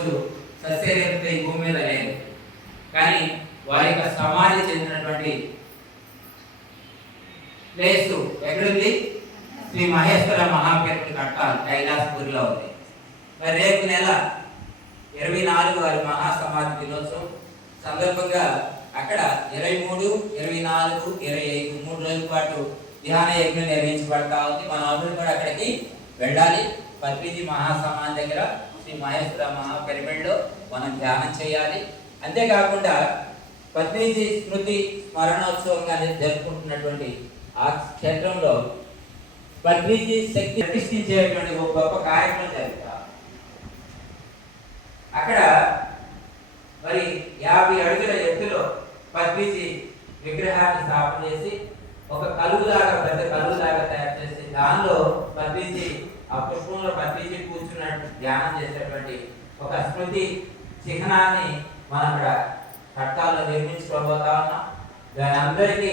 ఈరోజు సస్యరేఖ ఈ భూమి మీద లేదు. కానీ వారి యొక్క సమాధి చెందినటువంటి ప్లేస్ ఎక్కడుంది? శ్రీ మహేశ్వర మహాపీఠం కట్టాలి, కైలాసపూర్లో ఉంది. మరి రేపు నెల 24 వారి మహాసమాధి దినోత్సవం సందర్భంగా అక్కడ 23, 24, 25 3 రోజుల పాటు ధ్యాన యజ్ఞం నిర్వహించబడతా ఉంది. మన అందరూ కూడా అక్కడికి వెళ్ళాలి. పత్రిజీ మహాసమాధి దగ్గర శ్రీ మహేశ్వర మహాపిరమిడ్లో మనం ధ్యానం చేయాలి. అంతేకాకుండా పత్రిజీ స్మృతి స్మరణోత్సవంగా జరుపుకుంటున్నటువంటి ఆ క్షేత్రంలో పత్రిజీ శక్తి ప్రతిష్ఠించేటువంటి ఒక గొప్ప కార్యక్రమం జరుగుతా. అక్కడ మరి 50 అడుగుల ఎత్తులో పత్రిజీ విగ్రహాన్ని స్థాపన చేసి ఒక కలుగులాగా, పెద్ద కలుగులాగా తయారు చేసి దానిలో పత్రిజీ, ఆ పుష్పంలో పత్రిజీ కూర్చున్నట్టు ధ్యానం చేసేటువంటి ఒక స్మృతి చిహ్నాన్ని మనం అక్కడ కట్టాల్లో నిర్మించుకోబోతా ఉన్నాం. దాని అందరికీ